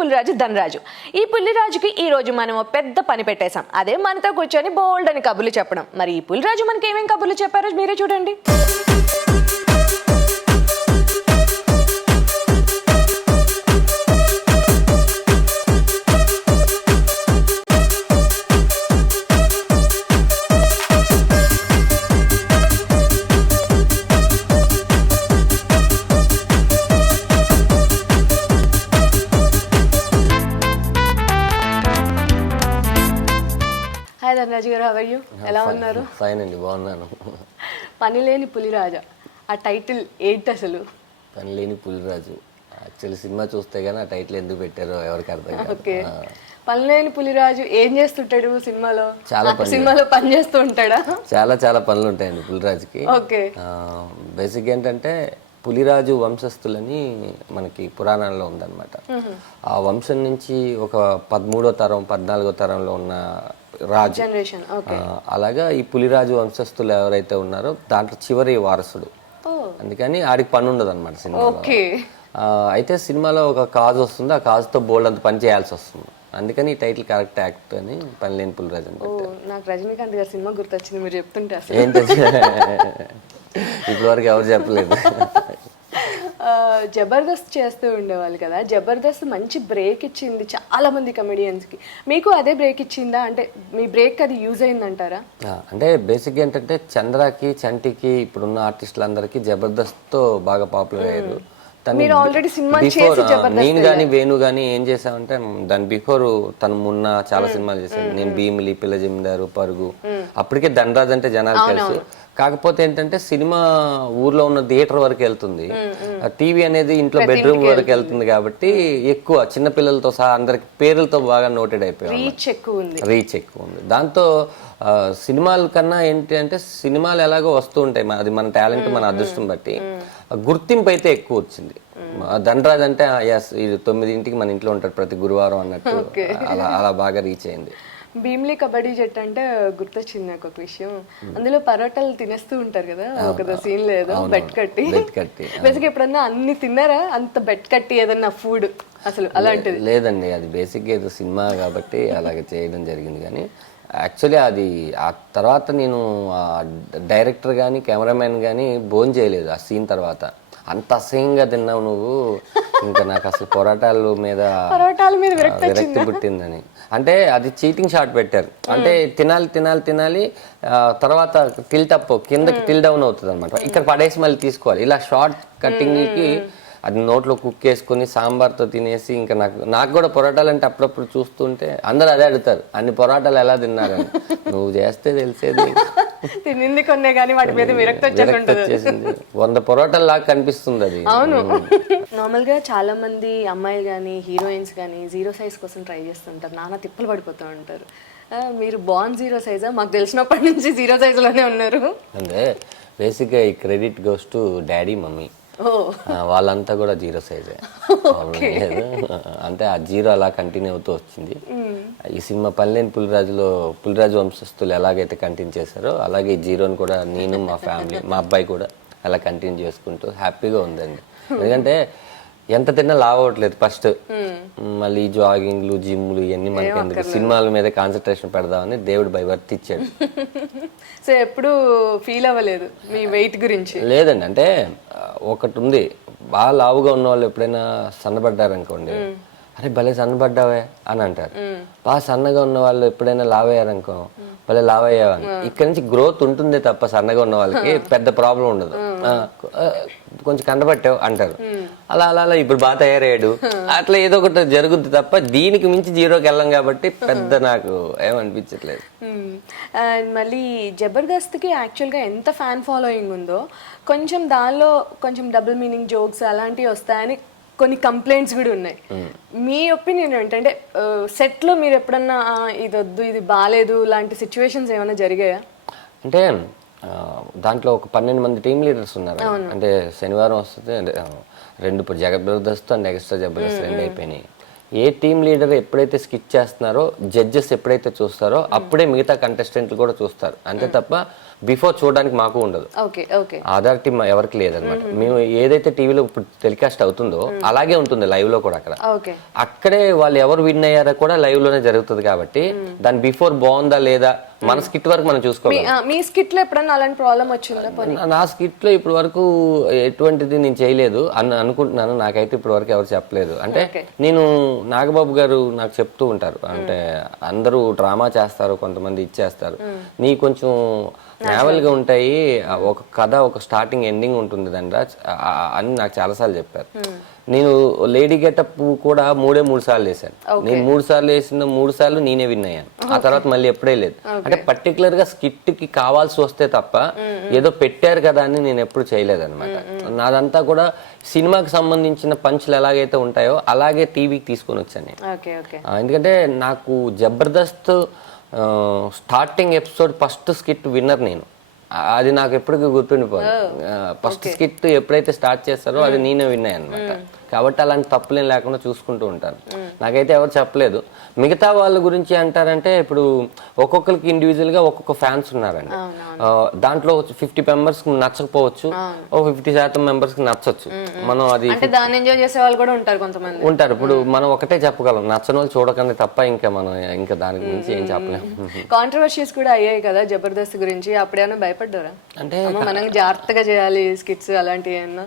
పులిరాజు ధనరాజు. ఈ పులిరాజుకి ఈ రోజు మనం పెద్ద పని పెట్టేశాం. అదే మనతో కూర్చొని బోల్డ్ అని కబుర్లు చెప్పడం. మరి ఈ పులిరాజు మనకి ఏమేం కబుర్లు చెప్పారో మీరే చూడండి. హాయ్ ధనరాజు గారు, హౌ ఆర్ యు? ఎలా ఉన్నారు? ఫైన్ అండి, బాగున్నాను. పనిలేని పులిరాజా, ఆ టైటిల్ ఏంటి అసలు? పనిలేని పులిరాజు యాక్చువల్లీ సినిమా చూస్తే గానీ ఆ టైటిల్ ఎందుకు పెట్టారో ఎవరికి అర్థం కాదు. ఓకే, పనిలేని పులిరాజు ఏం చేస్తుంటాడు సినిమాలో? చాలా సినిమాలో పని చేస్తూ ఉంటాడా? చాలా పనులు ఉంటాయండి పులిరాజుకి. ఓకే, బేసిక్ ఏంటంటే పులిరాజు వంశస్థులని మనకి పురాణాల్లో ఉందన్నమాట. ఆ వంశం నుంచి ఒక 13వ తరం 14వ తరంలో ఉన్న రాజు జనరేషన్. అలాగా ఈ పులిరాజు వంశస్థులు ఎవరైతే ఉన్నారో దాంట్లో చివరి వారసుడు. అందుకని ఆడికి పని ఉండదు అనమాట సినిమాలో. అయితే సినిమాలో ఒక కాజ్ వస్తుంది, ఆ కాజ్తో బోల్డ్ అంత పని చేయాల్సి వస్తుంది. అందుకని ఈ టైటిల్ కరెక్ట్ యాక్ట్ అని పనిలేని పులిరాజు అని పెట్టారు. నాకు రజనీకాంత్ గారి సినిమా గుర్తొచ్చింది మీరు చెప్తుంటే. ఏంటి ఇప్పటి వరకు ఎవరు చెప్పలేదు. జబర్దస్త్ చేస్తూ ఉండేవాళ్ళు కదా, జబర్దస్త్ మంచి బ్రేక్ ఇచ్చింది చాలా మంది కమెడియన్స్కి. మీకు అదే బ్రేక్ ఇచ్చిందా? అంటే మీ బ్రేక్ అది యూజ్ అయిందంటారా? అంటే బేసిక్ ఏంటంటే చంద్రకి చంటికి ఇప్పుడున్న ఆర్టిస్టులందరికీ జబర్దస్త్తో బాగా పాపులర్ అయ్యారు. నేను కానీ వేణు కానీ ఏం చేసామంటే దాని బిఫోర్ తను మొన్న చాలా సినిమాలు చేశాను. నేను భీమిలి, పిల్ల జమీందారు, పరుగు. అప్పటికే ధనరాజ్ అంటే జనాలు తెలుసు. కాకపోతే ఏంటంటే సినిమా ఊర్లో ఉన్న థియేటర్ వరకు వెళ్తుంది, టీవీ అనేది ఇంట్లో బెడ్రూమ్ వరకు వెళ్తుంది. కాబట్టి ఎక్కువ చిన్నపిల్లలతో సహా అందరికి పేర్లతో బాగా నోటెడ్ అయిపోయాయి, రీచ్ ఎక్కువ ఉంది. దాంతో సినిమాల కన్నా ఏంటి అంటే సినిమాలు ఎలాగో వస్తూ ఉంటాయి, అది మన టాలెంట్ మన అదృష్టం బట్టి గుర్తింపు అయితే ఎక్కువ వచ్చింది. ధనరాజ్ అంటే ఇది 9ంటికి మన ఇంట్లో ఉంటాడు ప్రతి గురువారం అన్నట్టు అలా బాగా రీచ్ అయింది. భీమ్లీ కబడ్డీ జట్టు అంటే గుర్తొచ్చింది నాకు ఒక విషయం. అందులో పరోటాలు తినేస్తూ ఉంటారు కదా, ఒక సీన్ లేదు బెట్ కట్టి. బేసిక్ ఎప్పుడన్నా అన్ని తిన్నారా? అంత బెట్ కట్టి ఏదన్నా ఫుడ్ అసలు అలాంటిది లేదండి. అది బేసిక్గా ఏదో సినిమా కాబట్టి అలాగే చేయడం జరిగింది. కానీ యాక్చువల్లీ అది ఆ తర్వాత నేను డైరెక్టర్ కానీ కెమెరామెన్ కానీ భోజనం చేయలేదు ఆ సీన్ తర్వాత. అంత అసహ్యంగా తిన్నావు నువ్వు, ఇంకా నాకు అసలు పొరాటాల మీద విరక్తి పుట్టిందని. అంటే అది చీటింగ్ షాట్ పెట్టారు, అంటే తినాలి తర్వాత టిల్టప్ కిందకి టిల్ డౌన్ అవుతుంది అనమాట. ఇక్కడ పడేసి మళ్ళీ తీసుకోవాలి. ఇలా షార్ట్ కట్టింగ్కి అది నోట్లో కుక్ వేసుకొని సాంబార్తో తినేసి ఇంకా నాకు కూడా పొరాటాలు అంటే అప్పుడప్పుడు చూస్తుంటే అందరూ అదే అడుగుతారు, అన్ని పొరాటాలు ఎలా తిన్నారని. నువ్వు చేస్తే తెలిసేది. తినింది కొన్నే కానీ వాటి మీద విరక్తి వచ్చేసింది. 100 పొరాటాలు లాగా కనిపిస్తుంది అది. అవును, నార్మల్ గా చాలా మంది అమ్మాయిలు కానీ హీరోయిన్స్ కానీ 0 సైజ్ కోసం ట్రై చేస్తుంటారు, నానా తిప్పలు పడిపోతూ ఉంటారు. మీరు బాన్ 0 సైజా? మాకు తెలిసినప్పటి నుంచి 0 సైజులోనే ఉన్నారు. అంటే బేసిక్గా ఈ credit goes to daddy mummy. వాళ్ళంతా కూడా 0 సైజే. అంటే ఆ 0 అలా కంటిన్యూ అవుతూ వచ్చింది. ఈ సినిమా పనిలేని పులిరాజు వంశస్థులు ఎలాగైతే కంటిన్యూ చేశారో అలాగే ఈ 0ని కూడా నేను, మా ఫ్యామిలీ, మా అబ్బాయి కూడా అలా కంటిన్యూ చేసుకుంటూ హ్యాపీగా ఉందండి. ఎందుకంటే ఎంత తిన్నా లావ్ అవ్వట్లేదు ఫస్ట్. మళ్ళీ జాగింగ్లు, జిమ్లు ఇవన్నీ మనకి ఎందుకు, సినిమాల మీద కాన్సన్ట్రేషన్ పెడదామని దేవుడు బైవర్త్ ఇచ్చాడు. సో ఎప్పుడు ఫీల్ అవ్వలేదు మీ వెయిట్ గురించి? లేదండి, అంటే ఒకటి ఉంది, బాగా లావుగా ఉన్న వాళ్ళు ఎప్పుడైనా సన్నబడ్డారనుకోండి, అరే భలే సన్నబడ్డావే అని అంటారు. బాగా సన్నగా ఉన్న వాళ్ళు ఎప్పుడైనా లావయ్యారనుకో, భలే లావయ్యావని. ఇక్కడ నుంచి గ్రోత్ ఉంటుందే తప్ప సన్నగా ఉన్న వాళ్ళకి పెద్ద ప్రాబ్లం ఉండదు. కొంచెం కండబట్టావు అంటారు. అలా ఇప్పుడు బాగా తయారయ్యాడు అట్లా ఏదో ఒకటి జరుగుద్ది తప్ప దీనికి మించి 0కి వెళ్ళం కాబట్టి పెద్ద నాకు ఏమనిపించట్లేదు. మళ్ళీ జబర్దస్త్కి యాక్చువల్గా ఎంత ఫ్యాన్ ఫాలోయింగ్ ఉందో, కొంచెం దానిలో కొంచెం డబుల్ మీనింగ్ జోక్స్ అలాంటివి వస్తాయని కొన్ని కంప్లైంట్స్ కూడా ఉన్నాయి. మీ ఒపీనియన్ ఏంటంటే సెట్లో మీరు ఎప్పుడన్నా ఇది వద్దు ఇది బాగాలేదు లాంటి సిచ్యువేషన్స్ ఏమైనా జరిగాయా? అంటే దాంట్లో ఒక 12 మంది టీమ్ లీడర్స్ ఉన్నారు. అంటే శనివారం వస్తుంది 2 జబర్దస్త్ అండ్ ఎక్స్ట్రా జబర్దస్త్ 2 అయిపోయినాయి. ఏ టీమ్ లీడర్ ఎప్పుడైతే స్కిట్ చేస్తున్నారో జడ్జెస్ ఎప్పుడైతే చూస్తారో అప్పుడే మిగతా కంటెస్టెంట్లు కూడా చూస్తారు, అంతే తప్ప బిఫోర్ చూడడానికి మాకు ఉండదు. అథారిటీ ఎవరికి లేదనమాట. మేము ఏదైతే టీవీలో ఇప్పుడు టెలికాస్ట్ అవుతుందో అలాగే ఉంటుంది లైవ్ లో కూడా. అక్కడే వాళ్ళు ఎవరు విన్ అయ్యారో కూడా లైవ్ లోనే జరుగుతుంది కాబట్టి దాని బిఫోర్ బాగుందా లేదా మన స్కిట్ వరకు మనం చూసుకోవాలి. మీ స్కిట్ లో ఎప్పుడన్నా అలాంటి ప్రాబ్లం వచ్చిందా? నా స్కిట్ లో ఇప్పటి వరకు ఎటువంటిది నేను చేయలేదు అని అనుకుంటున్నాను. నాకైతే ఇప్పటి వరకు ఎవరు చెప్పలేదు. అంటే నేను నాగబాబు గారు నాకు చెప్తూ ఉంటారు, అంటే అందరూ డ్రామా చేస్తారు, కొంతమంది ఇచ్చేస్తారు, నీ కొంచెం గా ఉంటాయి, ఒక కథ ఒక స్టార్టింగ్ ఎండింగ్ ఉంటుంది దాని అని నాకు చాలాసార్లు చెప్పారు. నేను లేడీ గెటప్ కూడా 3 సార్లు వేసాను. నేను 3 సార్లు వేసిన 3 సార్లు నేనే విన్ అయ్యాను. ఆ తర్వాత మళ్ళీ ఎప్పుడే లేదు. అంటే పర్టికులర్ గా స్కిట్ కి కావాల్సి వస్తే తప్ప ఏదో పెట్టారు కదా అని నేను ఎప్పుడు చేయలేదు అనమాట. నాదంతా కూడా సినిమాకి సంబంధించిన పంచులు ఎలాగైతే ఉంటాయో అలాగే టీవీకి తీసుకొని వచ్చాను నేను. ఎందుకంటే నాకు Jabardasth starting episode first skit winner నేను. అది నాకు ఎప్పటికీ గుర్తుండిపోదు. ఫస్ట్ స్కిట్ ఎప్పుడైతే స్టార్ట్ చేస్తారో అది నేనే విన్నాయి అనమాట. కాబట్టి అలాంటి తప్పులేం లేకుండా చూసుకుంటూ ఉంటాను. నాకైతే ఎవరు చెప్పలేదు. మిగతా వాళ్ళ గురించి అంటారంటే ఇప్పుడు ఒక్కొక్కరికి ఇండివిజువల్ గా ఒక్కొక్క ఫ్యాన్స్ ఉన్నారండి. దాంట్లో 50 మెంబర్స్ నచ్చకపోవచ్చు, 50% మెంబర్స్ కి నచ్చొచ్చు. మనం అది దాన్ని ఎంజాయ్ చేసే వాళ్ళు కూడా ఉంటారు, కొంతమంది ఉంటారు. ఇప్పుడు మనం ఒకటే చెప్పగలం, నచ్చని వాళ్ళు చూడకండి తప్ప ఇంకా మనం ఇంకా దాని గురించి ఏం చెప్పలేము. కాంట్రవర్సీస్ కూడా అయ్యాయి కదా జబర్దస్త్ గురించి, అప్పుడేమన్నా భయపడ్డారా? అంటే మనం జాగ్రత్తగా చేయాలి స్కిట్స్ అలాంటివి ఏమన్నా?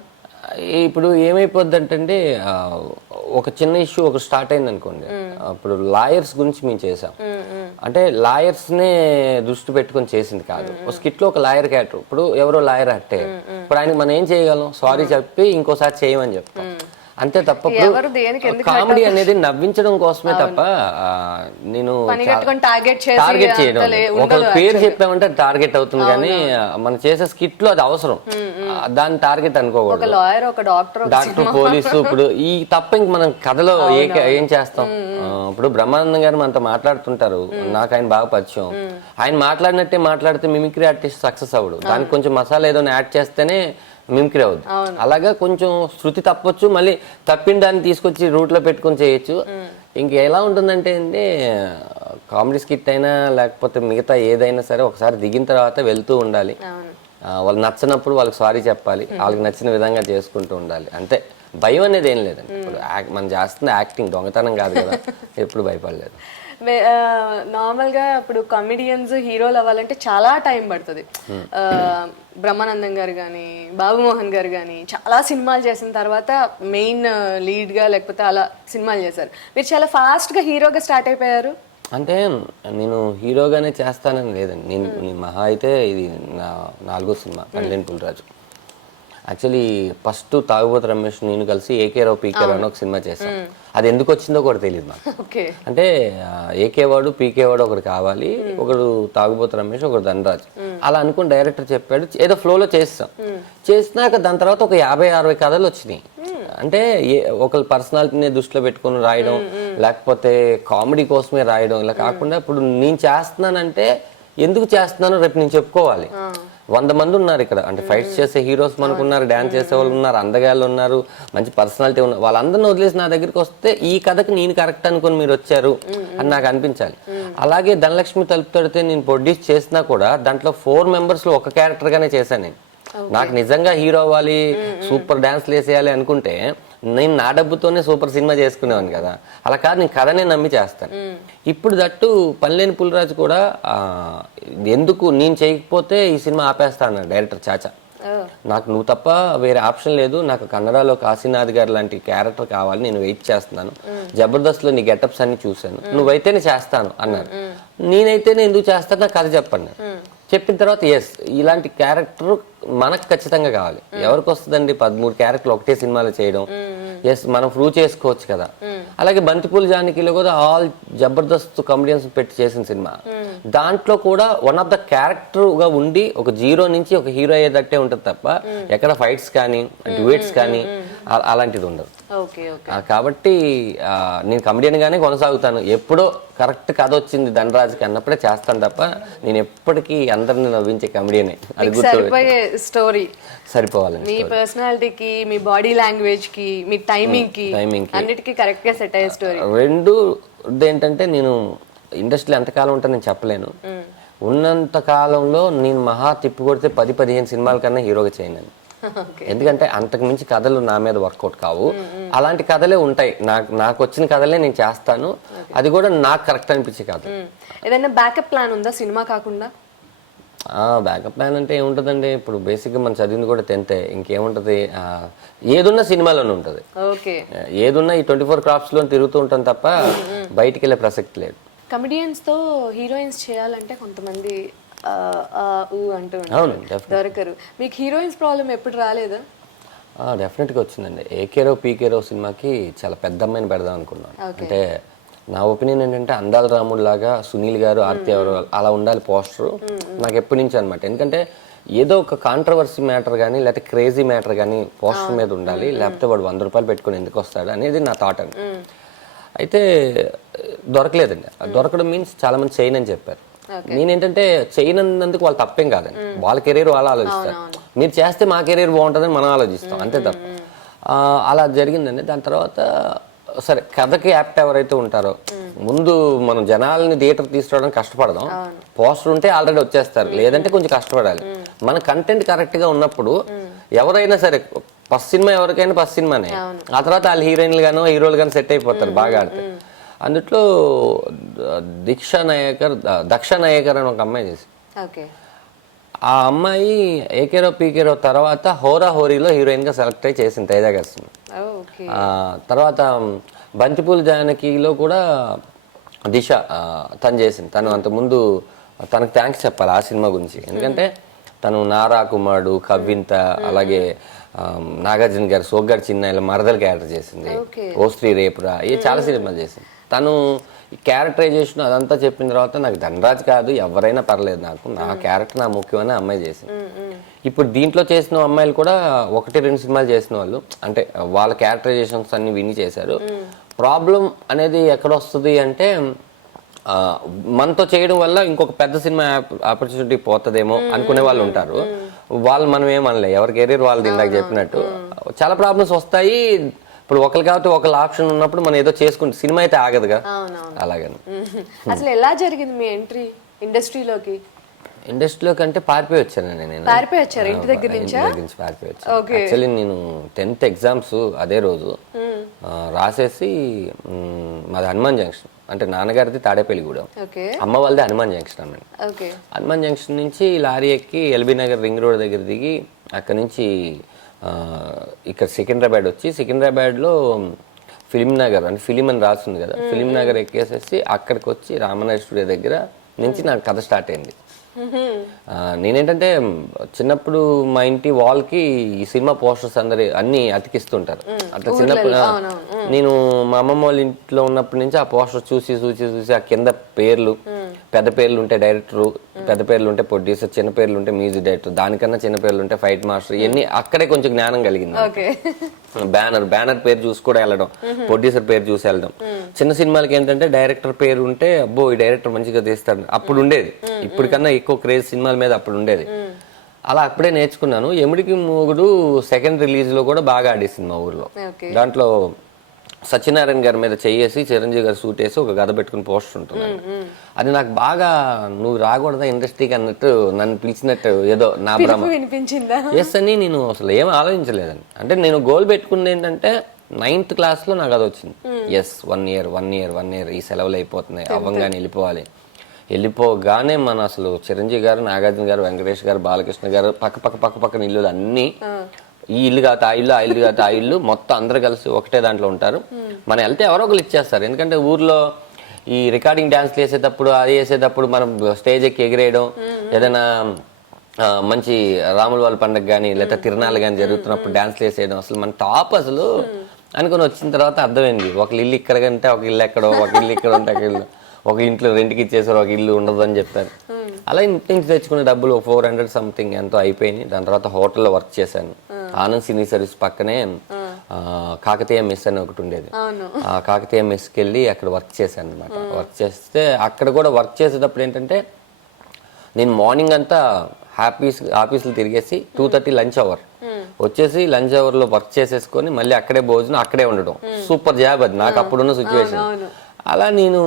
ఇప్పుడు ఏమైపోద్ది అంటే ఒక చిన్న ఇష్యూ ఒక స్టార్ట్ అయింది అనుకోండి, అప్పుడు లాయర్స్ గురించి మేము చేసాం. అంటే లాయర్స్ నే దృష్టి పెట్టుకొని చేసింది కాదు. ఒక స్కిట్ లో ఒక లాయర్ క్యారెక్టర్, ఇప్పుడు ఎవరో లాయర్ అట్టే, ఇప్పుడు ఆయనకి మనం ఏం చేయగలం, సారీ చెప్పి ఇంకోసారి చేయమని చెప్తాం అంతే తప్ప కామెడీ అనేది నవ్వించడం కోసమే తప్ప నేను టార్గెట్ చేయడం. ఒక పేరు చెప్పామంటే టార్గెట్ అవుతుంది, కానీ మనం చేసే స్కిట్ లో అది అవసరం, దాన్ని టార్గెట్ అనుకోకూడదు. డాక్టర్, పోలీసు, ఇప్పుడు ఈ తప్ప ఇంక మనం కథలో ఏం చేస్తాం? ఇప్పుడు బ్రహ్మానందం గారు మనతో మాట్లాడుతుంటారు, నాకు ఆయన బాగా పరిచయం. ఆయన మాట్లాడినట్టే మాట్లాడితే మిమిక్రీ ఆర్టిస్ట్ సక్సెస్ అవ్వడు. దానికి కొంచెం మసాలా ఏదో యాడ్ చేస్తేనే మిమిక్రీ అవుద్ది. అలాగా కొంచెం శృతి తప్పొచ్చు, మళ్ళీ తప్పిన దాన్ని తీసుకొచ్చి రూట్ లో పెట్టుకొని చేయొచ్చు. ఇంక ఎలా ఉంటుందంటే అండి, కామెడీ స్కిట్ అయినా లేకపోతే మిగతా ఏదైనా సరే ఒకసారి దిగిన తర్వాత వెళ్తూ ఉండాలి. వాళ్ళు నచ్చినప్పుడు వాళ్ళకి సారీ చెప్పాలి, వాళ్ళకి నచ్చిన విధంగా చేసుకుంటూ ఉండాలి అంతే. భయం అనేది ఏం లేదండి. ఇప్పుడు మనం చేస్తుంది యాక్టింగ్, దొంగతనం కాదు కదా, ఎప్పుడు భయపడలేదు. నార్మల్గా ఇప్పుడు కామెడియన్స్ హీరోలు అవ్వాలంటే చాలా టైం పడుతుంది. బ్రహ్మానందం గారు కానీ బాబుమోహన్ గారు కానీ చాలా సినిమాలు చేసిన తర్వాత మెయిన్ లీడ్గా లేకపోతే అలా సినిమాలు చేశారు. మీరు చాలా ఫాస్ట్గా హీరోగా స్టార్ట్ అయిపోయారు. అంటే నేను హీరోగానే చేస్తానని లేదండి. నేను మహా అయితే ఇది నా 4వ సినిమా పల్లెని పులిరాజు. యాక్చువల్లీ ఫస్ట్ తాగుబోతు రమేష్ నేను కలిసి ఏకే రావు పీకే రావు అని ఒక సినిమా చేశాం. అది ఎందుకు వచ్చిందో కూడా తెలియదు నాకు. అంటే ఏకే వాడు పీకే వాడు ఒకడు కావాలి, ఒకడు తాగుబోతు రమేష్, ఒకడు ధనరాజ్, అలా అనుకుని డైరెక్టర్ చెప్పాడు. ఏదో ఫ్లోలో చేస్తాం. చేసినాక దాని తర్వాత ఒక 50-60 కథలు వచ్చినాయి. అంటే ఒకళ్ళ పర్సనాలిటీని దృష్టిలో పెట్టుకుని రాయడం, లేకపోతే కామెడీ కోసమే రాయడం, ఇలా కాకుండా ఇప్పుడు నేను చేస్తున్నానంటే ఎందుకు చేస్తున్నానో రేపు నేను చెప్పుకోవాలి. 100 మంది ఉన్నారు ఇక్కడ, అంటే ఫైట్స్ చేసే హీరోస్ మనకు ఉన్నారు, డాన్స్ చేసే వాళ్ళు ఉన్నారు, అందగాళ్ళు ఉన్నారు, మంచి పర్సనాలిటీ ఉన్నారు. వాళ్ళందరినీ వదిలేసి నా దగ్గరికి వస్తే ఈ కథకి నేను కరెక్ట్ అనుకుని మీరు వచ్చారు అని నాకు అనిపించాలి. అలాగే ధనలక్ష్మి తలుపు తడితే నేను ప్రొడ్యూస్ చేసినా కూడా దాంట్లో 4 మెంబర్స్ లో ఒక క్యారెక్టర్ గానే చేశాను నేను. నాకు నిజంగా హీరో అవ్వాలి, సూపర్ డాన్స్లు వేసేయాలి అనుకుంటే నేను నా డబ్బుతోనే సూపర్ సినిమా చేసుకునేవాను కదా. అలా కాదు, నేను కథనే నమ్మి చేస్తాను. ఇప్పుడు దట్టు పల్లెని పులిరాజు కూడా ఎందుకు నేను చేయకపోతే ఈ సినిమా ఆపేస్తా అన్నాడు డైరెక్టర్ చాచా. నాకు నువ్వు తప్ప వేరే ఆప్షన్ లేదు, నాకు కన్నడలో కాశీనాథ్ గారు లాంటి క్యారెక్టర్ కావాలి, నేను వెయిట్ చేస్తున్నాను, జబర్దస్త్ లో నీ గెటప్స్ అన్ని చూశాను, నువ్వైతేనే చేస్తాను అన్నాను. నేనైతేనే ఎందుకు చేస్తాను, నాకు కథ చెప్పండి. చెప్పిన తర్వాత ఎస్ ఇలాంటి క్యారెక్టర్ మనకు ఖచ్చితంగా కావాలి. ఎవరికి వస్తుందండి 13 క్యారెక్టర్లు ఒకటే సినిమాలో చేయడం? ఎస్ మనం ప్రూవ్ చేసుకోవచ్చు కదా. అలాగే బంతిపూల్ జానకిలో కూడా ఆల్ జబర్దస్త్ కామెడియన్స్ పెట్టి చేసిన సినిమా, దాంట్లో కూడా వన్ ఆఫ్ ద క్యారెక్టర్ గా ఉండి ఒక 0 నుంచి ఒక హీరో అయ్యేటట్టే ఉంటుంది తప్ప ఎక్కడ ఫైట్స్ కానీ డ్యూయెట్స్ కానీ అలాంటిది ఉండదు. కాబట్టి నేను కమెడియన్ గానే కొనసాగుతాను. ఎప్పుడో కరెక్ట్ కథ వచ్చింది ధనరాజుకి అన్నప్పుడే చేస్తాను తప్ప నేను ఎప్పటికీ అందరిని నవ్వించే కమెడియనే. అది గుర్తు స్టోరీ సరిపోవాలి. మీ పర్సనాలిటీకి, మీ బాడీ లాంగ్వేజ్ కి, మీ టైమింగ్ కి అన్నిటికీ కరెక్ట్ గా గా సెట్ అయ్యే స్టోరీ? రెండు ఏంటంటే నేను ఇండస్ట్రీలో ఎంతకాలం ఉంటా నేను చెప్పలేను. ఉన్నంత కాలంలో నేను మహా తిప్పి కొడితే 10-15 సినిమాల కన్నా హీరోగా చేయను. ఎందుకంటే అంతకు మించి కథలు నా మీద వర్కౌట్ కావు. అలాంటి కథలే ఉంటాయి. నాకు వచ్చిన కథలే నేను చేస్తాను. అది కూడా నాకు కరెక్ట్ అనిపించే కథ. ఏదైనా బ్యాకప్ ప్లాన్ ఉందా సినిమా కాకుండా? బ్యాకప్ ప్లాన్ అంటే ఏముంటుందండి, ఇప్పుడు బేసిక్గా మనం చదివింది కూడా 10th. ఇంకేముంటుంది, ఏదున్నా సినిమాలోనే ఉంటుంది. ఏదున్నా ఈ 24 క్రాఫ్ట్స్లో తిరుగుతూ ఉంటాం తప్ప బయటికి వెళ్ళే ప్రసక్తి లేదు. కమెడియన్స్తో హీరోయిన్స్ చేయాలంటే కొంతమంది అంటూ దొరకరు. మీకు హీరోయిన్స్ ప్రాబ్లం ఎప్పుడు రాలేదా? డెఫినెట్గా వచ్చిందండి. ఏకేరో పీకేరో సినిమాకి చాలా పెద్ద అమ్మాయిని పెడదాం అనుకున్నాను. అంటే నా ఒపీనియన్ ఏంటంటే అందాల రాముడు లాగా సునీల్ గారు, ఆర్తి ఎవరు అలా ఉండాలి పోస్టరు నాకు ఎప్పటి నుంచి అనమాట. ఎందుకంటే ఏదో ఒక కాంట్రవర్సీ మ్యాటర్ కానీ లేకపోతే క్రేజీ మ్యాటర్ కానీ పోస్టర్ మీద ఉండాలి, లేకపోతే వాడు 100 రూపాయలు పెట్టుకుని ఎందుకు వస్తాడు అనేది నా థాట్ అండి. అయితే దొరకలేదండి. దొరకడం మీన్స్ చాలా మంది చేయనని చెప్పారు. నేనేంటంటే చేయనందుకు వాళ్ళు తప్పేం కాదండి, వాళ్ళ కెరీర్ వాళ్ళు ఆలోచిస్తారు. మీరు చేస్తే మా కెరీర్ బాగుంటుందని మనం ఆలోచిస్తాం, అంతే తప్ప. అలా జరిగిందండి. దాని తర్వాత సరే కథకి యాప్ట్ ఎవరైతే ఉంటారో ముందు మనం జనాలని థియేటర్ తీసుకురావడానికి కష్టపడదాం. పోస్టర్ ఉంటే ఆల్రెడీ వచ్చేస్తారు, లేదంటే కొంచెం కష్టపడాలి. మన కంటెంట్ కరెక్ట్ గా ఉన్నప్పుడు ఎవరైనా సరే ఫస్ట్ సినిమా ఎవరికైనా ఫస్ట్ సినిమానే, ఆ తర్వాత వాళ్ళు హీరోయిన్లు గానో హీరోలు గానో సెట్ అయిపోతారు బాగా ఆడితే. అందుట్లో దక్ష నాయకర్ అని ఒక అమ్మాయి చేసి, ఆ అమ్మాయి ఏకేరో పీకేరో తర్వాత హోరా హోరీలో హీరోయిన్ గా సెలెక్ట్ అయ్యి చేసింది తేజ గారి. తర్వాత బంతిపూల జానకిలో కూడా దిశ తను చేసింది. తను అంతకుముందు తనకు థ్యాంక్స్ చెప్పాలి ఆ సినిమా గురించి. ఎందుకంటే తను నారా కుమారుడు, కవ్వింత, అలాగే నాగార్జున గారు సోగ్గారు చిన్న ఇలా మరదలు క్యారెక్టర్ చేసింది, ఓ స్త్రీ రేపురా, ఏ చాలా సినిమాలు చేసింది. తను క్యారెక్టరైజేషన్ అదంతా చెప్పిన తర్వాత నాకు ధనరాజ్ కాదు ఎవరైనా పర్లేదు, నా క్యారెక్టర్ నా ముఖ్యమైన అమ్మాయి చేసింది. ఇప్పుడు దీంట్లో చేసిన అమ్మాయిలు కూడా 1-2 సినిమాలు చేసిన వాళ్ళు, అంటే వాళ్ళ క్యారెక్టరైజేషన్స్ అన్ని విని చేశారు. ప్రాబ్లం అనేది ఎక్కడ వస్తుంది అంటే మనతో చేయడం వల్ల ఇంకొక పెద్ద సినిమా ఆపర్చునిటీ పోతుందేమో అనుకునే వాళ్ళు ఉంటారు. వాళ్ళు మనం ఏమనలే, ఎవరి కెరీర్ వాళ్ళది. ఇందాక చెప్పినట్టు చాలా ప్రాబ్లమ్స్ వస్తాయి. ఇప్పుడు ఒకరు కాబట్టి ఒకళ్ళ ఆప్షన్ ఉన్నప్పుడు మనం ఏదో చేసుకుంటే సినిమా అయితే ఆగదుగా. అలాగని అసలు ఎలా జరిగింది మీ ఎంట్రీ ఇండస్ట్రీలోకి? ఇండస్ట్రీలోకి అంటే పారిపోయి వచ్చానండి నేను. పారిపోయి వచ్చారు ఇంటి దగ్గర నుంచి? పారిపోయి వచ్చాను. యాక్చువల్లీ నేను 10th ఎగ్జామ్స్ అదే రోజు రాసేసి, మాది హనుమాన్ జంక్షన్, అంటే నాన్నగారిది తాడేపల్లిగూడెం, అమ్మ వాళ్ళది హనుమాన్ జంక్షన్ అన్నమాట. హనుమాన్ జంక్షన్ నుంచి లారీ ఎక్కి ఎల్బీ నగర్ రింగ్ రోడ్ దగ్గర దిగి అక్కడ నుంచి ఇక్కడ సికింద్రాబాద్ వచ్చి, సికింద్రాబాద్లో ఫిలిం నగర్ అంటే ఫిలిం అని రాస్తుంది కదా, ఫిలిం నగర్ ఎక్కేసేసి అక్కడికి వచ్చి రామనాయుడు స్టూడియో దగ్గర నుంచి నాకు కథ స్టార్ట్ అయింది. నేనేంటంటే చిన్నప్పుడు మా ఇంటి వాల్కి ఈ సినిమా పోస్టర్స్ అన్ని అతికిస్తుంటారు. అట్లా చిన్నప్పుడు నేను మా అమ్మమ్మ వాళ్ళ ఇంట్లో ఉన్నప్పటి నుంచి ఆ పోస్టర్ చూసి చూసి చూసి ఆ కింద పేర్లు, పెద్ద పేర్లు ఉంటే డైరెక్టర్, పెద్ద పేర్లు ఉంటే ప్రొడ్యూసర్, చిన్న పేర్లు ఉంటే మ్యూజిక్ డైరెక్టర్, దానికన్నా చిన్న పేర్లు ఉంటే ఫైట్ మాస్టర్, ఇవన్నీ అక్కడే కొంచెం జ్ఞానం కలిగింది. బ్యానర్ పేరు చూసి కూడా వెళ్ళడం, ప్రొడ్యూసర్ పేరు చూసి వెళ్ళడం. చిన్న సినిమాలకి ఏంటంటే డైరెక్టర్ పేరు ఉంటే అబ్బో ఈ డైరెక్టర్ మంచిగా తీస్తాడు అప్పుడు ఉండేది. ఇప్పటికన్నా ఎక్కువ క్రేజ్ సినిమాల మీద అప్పుడు ఉండేది. అలా అప్పుడే నేర్చుకున్నాను. ఎముడికి మూగుడు సెకండ్ రిలీజ్ లో కూడా బాగా ఆడేసింది మా ఊర్లో. దాంట్లో సత్యనారాయణ గారి మీద చేసి చిరంజీవి గారు సూట్ వేసి ఒక గద పెట్టుకుని పోస్టర్ ఉంటుంది. అది నాకు బాగా నువ్వు రాకూడదా ఇండస్ట్రీకి అన్నట్టు నన్ను పిలిచినట్టు ఏదో నా భ్రమ. ఎస్ అని నేను అసలు ఏం ఆలోచించలేదండి. అంటే నేను గోల్ పెట్టుకుంది ఏంటంటే 9th క్లాస్లో నాకు అది వచ్చింది. ఎస్ 1 ఇయర్ ఈ సెలవులు అయిపోతున్నాయి, అవ్వంగానే వెళ్ళిపోగానే మన అసలు చిరంజీవి గారు, నాగార్జున గారు, వెంకటేష్ గారు, బాలకృష్ణ గారు పక్కన ఇల్లు అన్ని, ఈ ఇల్లు కాదు ఆ ఇల్లు, ఆ ఇల్లు కాదు ఆ ఇల్లు, మొత్తం అందరు కలిసి ఒకటే దాంట్లో ఉంటారు. మనం వెళ్తే ఎవరో ఒకరు ఇచ్చేస్తారు. ఎందుకంటే ఊర్లో ఈ రికార్డింగ్ డాన్స్లు వేసేటప్పుడు అది వేసేటప్పుడు మనం స్టేజ్ ఎక్కి ఎగిరేయడం, ఏదైనా మంచి రాముల వాళ్ళ పండుగ కానీ లేదా తిరణాలు కానీ జరుగుతున్నప్పుడు డాన్స్లు వేసేయడం, అసలు మన టాప్ అసలు అనుకుని వచ్చిన తర్వాత అర్థమైంది. ఒక ఇల్లు ఇక్కడ కంటే ఒక ఇల్లు ఎక్కడో, ఒక ఇల్లు ఇక్కడ ఉంటే ఒక ఇంట్లో రెంట్కి ఇచ్చేసారు, ఒక ఇల్లు ఉండదు అని చెప్పారు. అలా ఇంటి నుంచి తెచ్చుకునే డబ్బులు 400 సంథింగ్ ఎంతో అయిపోయినాయి. దాని తర్వాత హోటల్లో వర్క్ చేశాను. ఆనంద్ సినీ సర్వీస్ పక్కనే కాకతీయ మెస్ అని ఒకటి ఉండేది. ఆ కాకతీయ మెస్కి వెళ్ళి అక్కడ వర్క్ చేశాను అనమాట. వర్క్ చేస్తే అక్కడ కూడా వర్క్ చేసేటప్పుడు ఏంటంటే నేను మార్నింగ్ అంతా ఆఫీసులు తిరిగేసి 2:30 లంచ్ అవర్, వచ్చేసి లంచ్ అవర్ లో వర్క్ చేసేసుకొని మళ్ళీ అక్కడే భోజనం అక్కడే ఉండడం సూపర్ జాబ్ అది నాకు అప్పుడున్న సిచ్యువేషన్. అలా నేను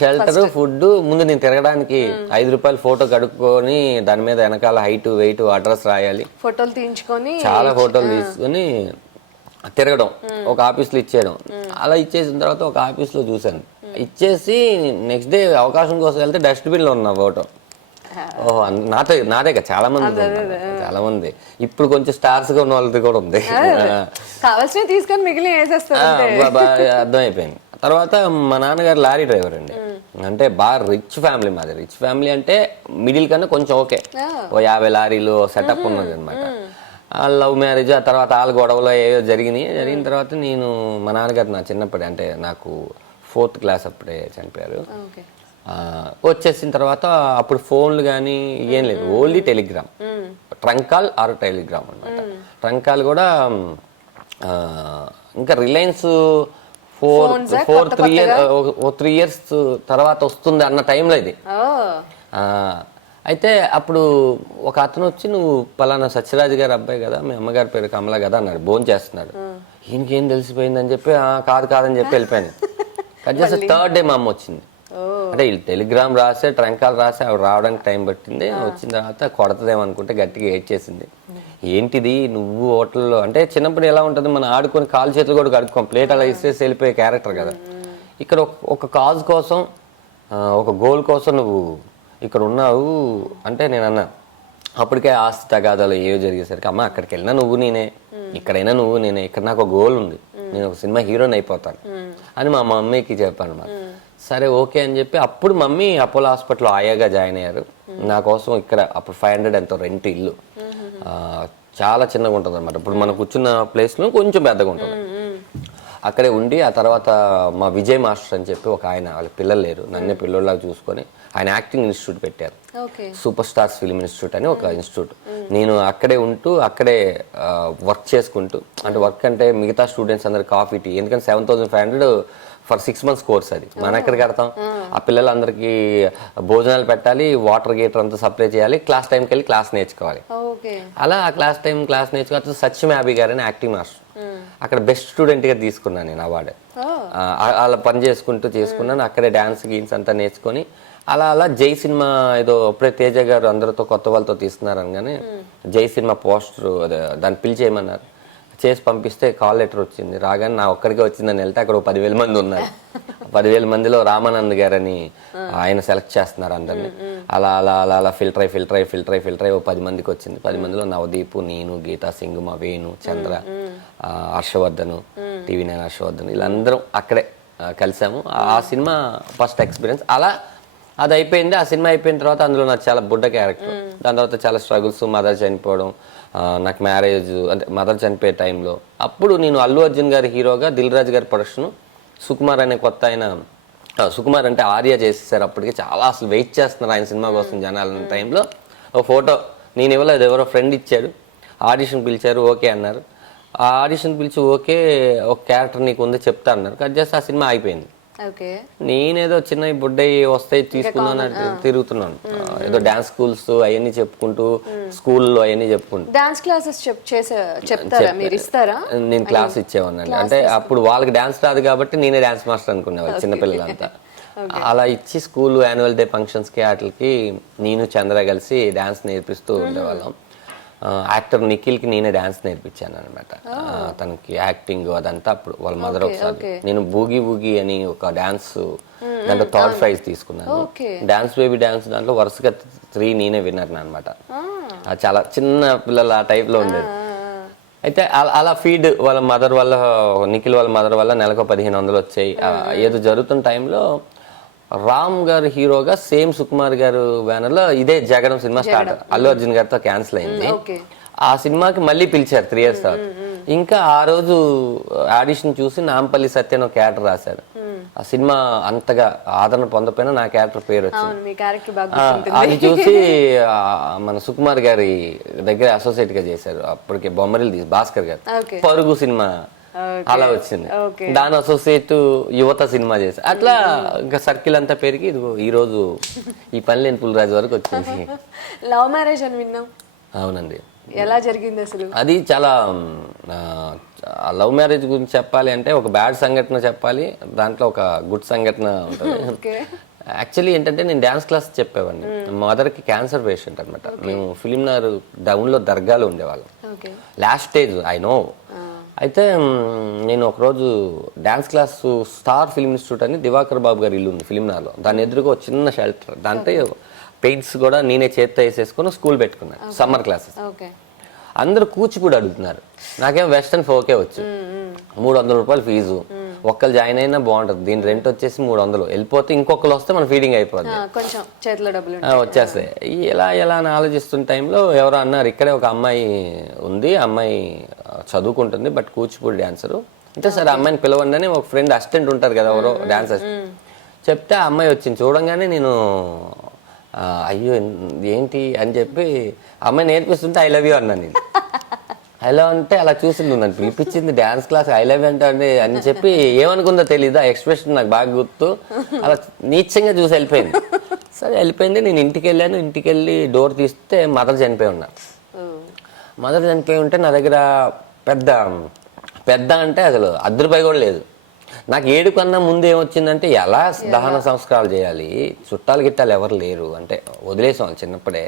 షెల్టర్ ఫుడ్ ముందు నేను తిరగడానికి ₹5 ఫోటో కడుక్కొని దాని మీద వెనకాల హైట్ వెయిట్ అడ్రస్ రాయాలి, ఫోటోలు తీయించుకొని చాలా ఫోటోలు తీసుకొని తిరగడం, ఒక ఆఫీస్ లో ఇచ్చేయడం. అలా ఇచ్చేసిన తర్వాత ఒక ఆఫీస్ లో చూశాను, ఇచ్చేసి నెక్స్ట్ డే అవకాశం కోసం వెళ్తే డస్ట్బిన్ లో ఉన్న ఫోటో. ఓహో నాదే చాలా మంది ఇప్పుడు కొంచెం స్టార్స్ గా ఉన్న వాళ్ళది కూడా ఉంది. కావాల్సిన తీసుకొని మిగిలిన అర్థమైపోయింది. తర్వాత మా నాన్నగారు లారీ డ్రైవర్ అండి, అంటే బాగా రిచ్ ఫ్యామిలీ మాది. రిచ్ ఫ్యామిలీ అంటే మిడిల్ కన్నా కొంచెం ఓకే, ఓ 50 లారీలు సెటప్ ఉన్నది అనమాట. లవ్ మ్యారేజ్, ఆ తర్వాత వాళ్ళ గొడవలో ఏవో జరిగిన తర్వాత నేను మా నాన్నగారు నా చిన్నప్పుడే అంటే నాకు 4th క్లాస్ అప్పుడే చనిపోయారు. వచ్చేసిన తర్వాత అప్పుడు ఫోన్లు కానీ ఏం లేదు, only Telegram, trunk call or Telegram అనమాట. ట్రంక్ కాల్ కూడా ఇంకా రిలయన్స్ 3 years తర్వాత వస్తుంది అన్న టైంలో ఇది. అయితే అప్పుడు ఒక అతను వచ్చి, నువ్వు పలానా సత్యరాజు గారి అబ్బాయి కదా, మీ అమ్మగారి పేరు కమల కదా అన్నాడు. భోజనం చేస్తున్నాడు. ఈయనకేం తెలిసిపోయిందని చెప్పి కాదని చెప్పి వెళ్ళిపోయాను. కట్ చేస్తే 3rd డే మా అమ్మ వచ్చింది. అంటే వీళ్ళు టెలిగ్రామ్ రాసే ట్రంకాలు రాసే ఆవిడ రావడానికి టైం పట్టింది. వచ్చిన తర్వాత కొడతదేమనుకుంటే గట్టిగా ఏడ్చేసింది. ఏంటిది నువ్వు హోటల్లో అంటే చిన్నప్పుడు ఎలా ఉంటుంది, మనం ఆడుకొని కాలు చేతులు కూడా కడుక్కోం, ప్లేట్ అలా ఇస్తే వెళ్ళిపోయే క్యారెక్టర్ కదా. ఇక్కడ ఒక కాజ్ కోసం ఒక గోల్ కోసం నువ్వు ఇక్కడ ఉన్నావు అంటే నేను అన్నా. అప్పటికే ఆస్తి తగాదాలు ఏవో జరిగేసరికి, అమ్మ అక్కడికి వెళ్ళినా నువ్వు నేనే, ఇక్కడైనా నువ్వు నేనే, ఇక్కడ నాకు ఒక గోల్ ఉంది, నేను ఒక సినిమా హీరోని అయిపోతాను అని మా మమ్మీకి చెప్పాను అన్నమాట. సరే ఓకే అని చెప్పి అప్పుడు మమ్మీ అపోలో హాస్పిటల్లో ఆయాగా జాయిన్ అయ్యారు. నా కోసం ఇక్కడ అప్పుడు 500 ఎంతో రెంట్ ఇల్లు, చాలా చిన్నగా ఉంటుంది అనమాట. ఇప్పుడు మనం కూర్చున్న ప్లేస్లో కొంచెం పెద్దగా ఉంటుంది. అక్కడే ఉండి ఆ తర్వాత మా విజయ్ మాస్టర్ అని చెప్పి ఒక ఆయన, వాళ్ళకి పిల్లలు లేరు, నన్నే పిల్లల్లాగా చూసుకొని ఆయన యాక్టింగ్ ఇన్స్టిట్యూట్ పెట్టారు, సూపర్ స్టార్స్ ఫిల్మ్ ఇన్స్టిట్యూట్ అని ఒక ఇన్స్టిట్యూట్. నేను అక్కడే ఉంటూ అక్కడే వర్క్ చేసుకుంటూ, అంటే వర్క్ అంటే మిగతా స్టూడెంట్స్ అందరు కాఫీ టీ, ఎందుకంటే 7,500 ఫర్ 6 months కోర్స్ అది. మనం ఎక్కడ కడతాం? ఆ పిల్లలందరికీ భోజనాలు పెట్టాలి, వాటర్ గీటర్ అంతా సప్లై చేయాలి, క్లాస్ టైంకి వెళ్ళి క్లాస్ నేర్చుకోవాలి. అలా ఆ క్లాస్ నేర్చుకోవచ్చు. సత్యం యాబీ గారు అని యాక్టింగ్ మాస్టర్, అక్కడ బెస్ట్ స్టూడెంట్ గా తీసుకున్నాను నేను అవార్డు. అలా పని చేసుకున్నాను. అక్కడే డాన్స్ గీన్స్ అంతా నేర్చుకొని అలా జై సినిమా ఏదో అప్పుడే తేజ గారు అందరితో కొత్త వాళ్ళతో తీస్తున్నారు అనగానే జై సినిమా పోస్టర్ దాన్ని పిలిచేయమన్నారు. చేసి పంపిస్తే కాల్ లెటర్ వచ్చింది. రాగానే నా ఒక్కడికే వచ్చిందని వెళ్తే అక్కడ 10,000 మంది ఉన్నారు. 10,000 మందిలో రామానంద్ గారని ఆయన సెలెక్ట్ చేస్తున్నారు అందరినీ. అలా ఫిల్టర్ అయి 10 మందికి వచ్చింది. 10 మందిలో నవదీప్, నేను, గీతా సింగ్, మా వేణు, చంద్ర, హర్షవర్ధన్, TV9 హర్షవర్ధన్, వీళ్ళందరం అక్కడే కలిసాము. ఆ సినిమా ఫస్ట్ ఎక్స్పీరియన్స్. అలా అది అయిపోయింది. ఆ సినిమా అయిపోయిన తర్వాత అందులో నాకు చాలా బుడ్డ క్యారెక్టర్. దాని తర్వాత చాలా స్ట్రగుల్స్, మదర్ చనిపోవడం, నాకు మ్యారేజ్, అంటే మదర్ చనిపోయే టైంలో అప్పుడు నేను అల్లు అర్జున్ గారి హీరోగా దిల్ రాజు గారి ప్రొడక్షన్, సుకుమార్ అనే కొత్త ఆయన, సుకుమార్ అంటే ఆర్య చేసేసారు. అప్పటికి చాలా అసలు వెయిట్ చేస్తున్నారు ఆయన సినిమా కోసం జనాలు. టైంలో ఒక ఫోటో నేను ఇవ్వలేదు, ఎవరో ఫ్రెండ్ ఇచ్చాడు. ఆడిషన్ పిలిచారు, ఓకే అన్నారు. ఆ ఆడిషన్ పిలిచి ఓకే ఒక క్యారెక్టర్ నీకు ఉంది చెప్తా అన్నారు. కట్ చేస్తే ఆ సినిమా అయిపోయింది. నేనేదో చిన్న బుడ్డయి వస్తాయి తీసుకున్నాను తిరుగుతున్నాను. ఏదో డాన్స్ స్కూల్స్ అవన్నీ చెప్పుకుంటూ, స్కూల్లో అవన్నీ చెప్పుకుంటూ డాన్స్ క్లాసెస్ చెప్తారా మీరు? ఇస్తారా? నేను క్లాస్ ఇచ్చేవాడిని. అంటే అప్పుడు వాళ్ళకి డాన్స్ రాదు కాబట్టి నేనే డాన్స్ మాస్టర్ అనుకునేవాళ్ళు చిన్నపిల్లలంతా. అలా ఇచ్చి స్కూల్ యాన్యువల్ డే ఫంక్షన్స్ కి వాటికి నేను చంద్ర కలిసి డాన్స్ నేర్పిస్తూ ఉండేవాళ్ళం. యాక్టర్ నిఖిల్కి నేనే డాన్స్ నేర్పించాను అనమాట. తనకి యాక్టింగ్ అదంతా అప్పుడు వాళ్ళ మదర్ ఒకసారి. నేను బూగీ బూగీ అని ఒక డాన్స్, దాంట్లో 3rd ప్రైజ్ తీసుకున్నాను. డాన్స్ బేబీ డాన్స్ దాంట్లో వరుసగా 3 నేనే విన్నర్ అనమాట. చాలా చిన్న పిల్లలు ఆ టైప్ లో ఉండేది. అయితే అలా ఫీడ్ వాళ్ళ మదర్ వల్ల, నిఖిల్ వాళ్ళ మదర్ వల్ల నెలకు 1,500 వచ్చాయి. ఏదో జరుగుతున్న టైంలో రామ్ గారు హీరోగా సేమ్ సుకుమార్ గారు బ్యానర్ లో ఇదే జగడం సినిమా స్టార్ట్, అల్లు అర్జున్ గారితో క్యాన్సిల్ అయింది. ఆ సినిమాకి మళ్ళీ పిలిచారు 3 years తర్వాత. ఇంకా ఆ రోజు ఆడిషన్ చూసి నాంపల్లి సత్యన్ ఒక క్యారెక్టర్ రాశాడు. ఆ సినిమా అంతగా ఆదరణ పొందపోయినా నా క్యారెక్టర్ పేరు వచ్చింది. అది చూసి మన సుకుమార్ గారి దగ్గర అసోసియేట్ గా చేశారు. అప్పటికే బొమ్మరిల్ భాస్కర్ గారు పరుగు సినిమా అలా వచ్చింది. దాని అసోసియేట్ యువత సినిమా చేశారు. అట్లా ఇంకా సర్కిల్ అంతా పెరిగి ఇదిగో ఈ రోజు ఈ పని లేని పుల్రాజు వరకు వచ్చింది. లవ్ మ్యారేజ్ అని విన్నాం. అవునండి, ఎలా జరిగింది అసలు? అది చాలా లవ్ మ్యారేజ్ గురించి చెప్పాలి అంటే ఒక బ్యాడ్ సంఘటన చెప్పాలి, దాంట్లో ఒక గుడ్ సంఘటన ఉంటుంది. ఓకే. యాక్చువల్లీ ఏంటంటే నేను డ్యాన్స్ క్లాస్ చెప్పేవాడిని. మదర్కి క్యాన్సర్ పేషెంట్ అనమాట. మేము ఫిలింనగర్ డౌన్లో దర్గాలో ఉండేవాళ్ళం. Okay. Last stage I know. అయితే నేను ఒకరోజు dance class star film institute అని దివాకర్ బాబు గారి ఇల్లు ఉంది ఫిలింనగర్లో. దాని ఎదురుగా ఒక చిన్న షెల్టర్, దాంట్లో పెయింట్స్ కూడా నేనే చేత్తో వేసేసుకుని స్కూల్ పెట్టుకున్నాను, సమ్మర్ క్లాసెస్. ఓకే. అందరూ కూచిపూడి అడుగుతున్నారు, నాకేం వెస్టర్న్ ఫోకే వచ్చు. 300 రూపాయలు ఫీజు, ఒక్కరు జాయిన్ అయినా బాగుంటుంది. దీని రెంట్ వచ్చేసి 300, వెళ్ళిపోతే ఇంకొకరు వస్తే మన ఫీడింగ్ అయిపోద్ది, కొంచెం చేతిలో డబ్బులు వచ్చేస్తాయి. ఎలా అని ఆలోచిస్తున్న టైంలో ఎవరో అన్నారు, ఇక్కడే ఒక అమ్మాయి ఉంది, అమ్మాయి చదువుకుంటుంది బట్ కూచిపూడి డాన్సరు అంటే సరే అమ్మాయిని పిలవండి అని ఒక ఫ్రెండ్ అసిస్టెంట్ ఉంటారు కదా ఎవరో డాన్స్ అసిస్టెంట్ చెప్తే ఆ అమ్మాయి వచ్చింది. చూడంగానే నేను అయ్యో ఏంటి అని చెప్పి అమ్మాయి నేర్పిస్తుంటే ఐ లవ్ యూ అన్నాను. నేను ఐ లవ్ అంటే అలా చూసింది, నన్ను పిలిపించింది డ్యాన్స్ క్లాస్, ఐ లవ్ అంటే అని చెప్పి ఏమనుకుందో తెలియదు. ఆ ఎక్స్ప్రెషన్ నాకు బాగా గుర్తు. అలా నీచంగా చూసి వెళ్ళిపోయింది. సరే వెళ్ళిపోయింది. నేను ఇంటికి వెళ్ళాను. ఇంటికి వెళ్ళి డోర్ తీస్తే మదర్ చనిపోయి ఉన్నా. మదర్ చనిపోయి ఉంటే నా దగ్గర పెద్ద అంటే అసలు ₹1 కూడా లేదు. నాకు 7 కన్నా ముందు ఏమొచ్చిందంటే ఎలా దహన సంస్కారాలు చేయాలి, చుట్టాలు గిట్టాలు ఎవరు లేరు, అంటే వదిలేసాం వాళ్ళు చిన్నప్పుడే,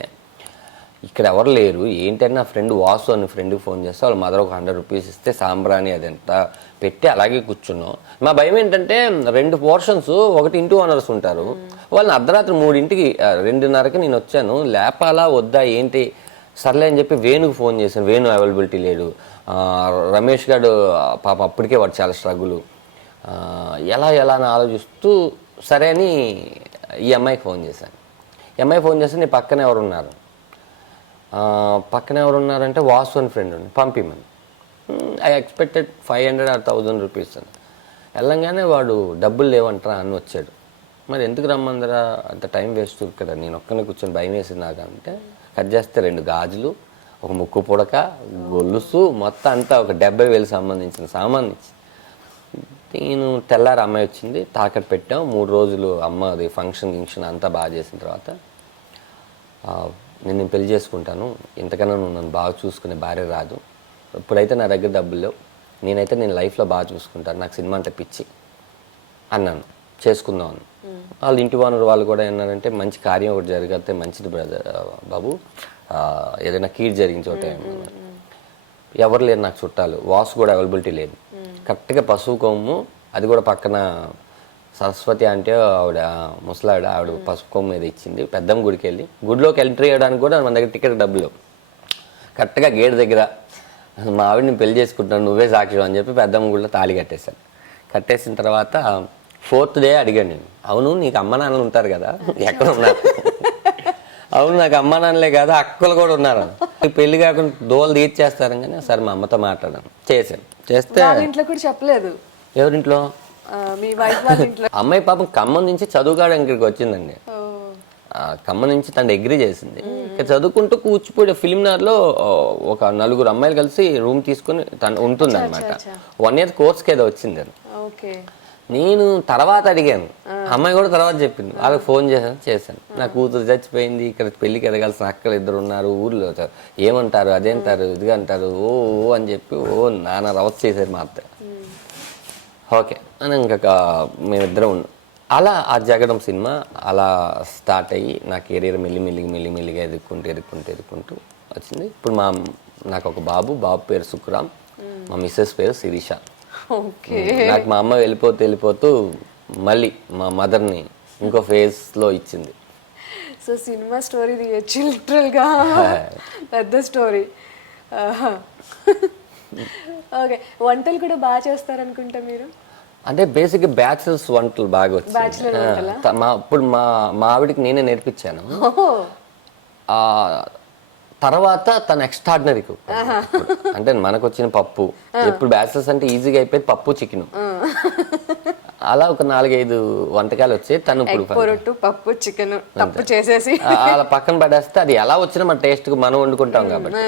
ఇక్కడ ఎవరు లేరు ఏంటంటే నా ఫ్రెండ్ వాసు అని ఫ్రెండ్కి ఫోన్ చేస్తే వాళ్ళ మదర్ ఒక ₹100 ఇస్తే సాంబ్రాణి అదంతా పెట్టి అలాగే కూర్చున్నాం. మా భయం ఏంటంటే 2 పోర్షన్స్, ఒకటి ఇంటూ ఓనర్స్ ఉంటారు, వాళ్ళని అర్ధరాత్రి 3ంటికి 2:30కి నేను వచ్చాను, లేపాలా వద్దా ఏంటి, సర్లే అని చెప్పి వేణుకు ఫోన్ చేశాను. వేణు అవైలబిలిటీ లేడు. రమేష్ గారు పాప అప్పటికే వాడు చాలా స్ట్రగుల్. ఎలా అని ఆలోచిస్తూ సరే అని ఈ అమ్మాయికి ఫోన్ చేశాను. ఈ అమ్మాయి ఫోన్ చేస్తే నీ పక్కన ఎవరున్నారంటే వాసు అని ఫ్రెండ్ ఉంది, పంపిమని. ఐ ఎక్స్పెక్టెడ్ 500 or 1000 రూపీస్ అని. వెళ్ళంగానే వాడు డబ్బులు లేవంటారా అని వచ్చాడు. మరి ఎందుకు రమ్మందరా, అంత టైం వేస్ట్ కదా, నేను ఒక్కనే కూర్చొని భయం వేసింది నాకు అంటే. కట్ చేస్తే 2 గాజులు, ఒక ముక్కు పుడక, గొలుసు, మొత్తం అంతా ఒక 70,000 సంబంధించిన సామాన్ ఇచ్చి నేను తెల్లారి అమ్మాయి వచ్చింది, తాకట్టు పెట్టాం. 3 రోజులు అమ్మ అది ఫంక్షన్ అంతా బాగా చేసిన తర్వాత నేను పెళ్లి చేసుకుంటాను, ఇంతకన్నా నువ్వు నన్ను బాగా చూసుకునే భార్య రాదు, ఇప్పుడైతే నా దగ్గర డబ్బులు లేవు, నేను లైఫ్లో బాగా చూసుకుంటాను, నాకు సినిమా అంటే పిచ్చి అన్నాను, చేసుకుందాం అని. వాళ్ళు ఇంటి ఓనర్ వాళ్ళు కూడా ఏమన్నారంటే మంచి కార్యం ఒకటి జరిగితే మంచిది బ్రదర్ బాబు, ఏదైనా కీడు జరిగిన చోట ఎవరు లేరు నాకు చుట్టాలు, వాసు కూడా అవైలబిలిటీ లేదు, కరెక్ట్గా పసుపు కొమ్ము, అది కూడా పక్కన సరస్వతి అంటే ఆవిడ ముసలావిడ, ఆవిడ పసుపు కొమ్ము మీద ఇచ్చింది. పెద్దమ్మ గుడికి వెళ్ళి గుడిలోకి ఎంట్రీ చేయడానికి కూడా మన దగ్గర టికెట్ డబ్బులు, కరెక్ట్గా గేట్ దగ్గర మా ఆవిడని పెళ్లి చేసుకుంటున్నాను నువ్వే సాక్షి అని చెప్పి పెద్దమ్మ గుడిలో తాళి కట్టేశాను. కట్టేసిన తర్వాత 4th డే అడిగాను నేను, అవును నీకు అమ్మ నాన్నలు ఉంటారు కదా, ఎక్కడ ఉన్నారు? అవును నాకు అమ్మ నాన్నలే కాదు అక్కలు కూడా ఉన్నారు, పెళ్లి కాకుండా దోలు తీర్చేస్తారు కానీ సరే మా అమ్మతో మాట్లాడాను, చేస్తే ఇంట్లో కూడా చెప్పలేదు. ఎవరింట్లో? మీ వైఫ్ వాళ్ళ ఇంట్లో. అమ్మాయి పాపం ఖమ్మం నుంచి చదువుకోవడానికి ఇక్కడికి వచ్చిందండి. ఖమ్మం నుంచి తను డిగ్రీ చేసింది, ఇక్కడ చదువుకుంటూ కూచిపూడి ఫిలింనగర్లో ఒక 4 అమ్మాయిలు కలిసి రూమ్ తీసుకుని తను ఉంటుంది అనమాట. 1 year కోర్స్కి ఏదో వచ్చింది అని. నేను తర్వాత అడిగాను, అమ్మాయి కూడా తర్వాత చెప్పింది, వాళ్ళకి ఫోన్ చేశాను నా కూతురు చచ్చిపోయింది, ఇక్కడ పెళ్లికి ఎదగాల్సిన అక్కలు 2 ఉన్నారు ఊర్లో, ఏమంటారు అదేంటారు ఇదిగా అంటారు ఓ అని చెప్పి నాన్న రవస్ చేశారు మా అత్త. ఓకే అని ఇంకొక మేమిద్దరం ఉన్నాం. అలా ఆ జగడం సినిమా అలా స్టార్ట్ అయ్యి నా కెరీర్ మెల్లిమెల్లిగా ఎదుక్కుంటూ వచ్చింది. ఇప్పుడు నాకు ఒక బాబు పేరు సుఖరామ్, మా మిస్సెస్ పేరు శిరీష. నాకు మా అమ్మ వెళ్ళిపోతూ మళ్ళీ మా మదర్ని ఇంకో ఫేజ్లో ఇచ్చింది. సో సినిమా స్టోరీ తీయచ్చు లిటరల్గా, పెద్ద స్టోరీ. ఓకే, వంటలు కూడా బాగా చేస్తారనుకుంటా మీరు? అంటే బేసిక్గా బ్యాచిలర్స్ వంటలు బాగా వచ్చాయి. ఇప్పుడు మా ఆవిడికి నేనే నేర్పించాను. తర్వాత తన ఎక్స్ట్రాడినరీ కుక్. అంటే మనకు వచ్చిన పప్పు, ఎప్పుడు బ్యాచిలర్స్ అంటే ఈజీగా అయిపోయింది పప్పు చికెన్, అలా ఒక 4-5 వంటకాలు వచ్చాయి. తను ఇప్పుడు పప్పు చికెన్ తప్పు చేసేసి అలా పక్కన పడేస్తే అది ఎలా వచ్చినా మన టేస్ట్ కు మనం వండుకుంటాం కాబట్టి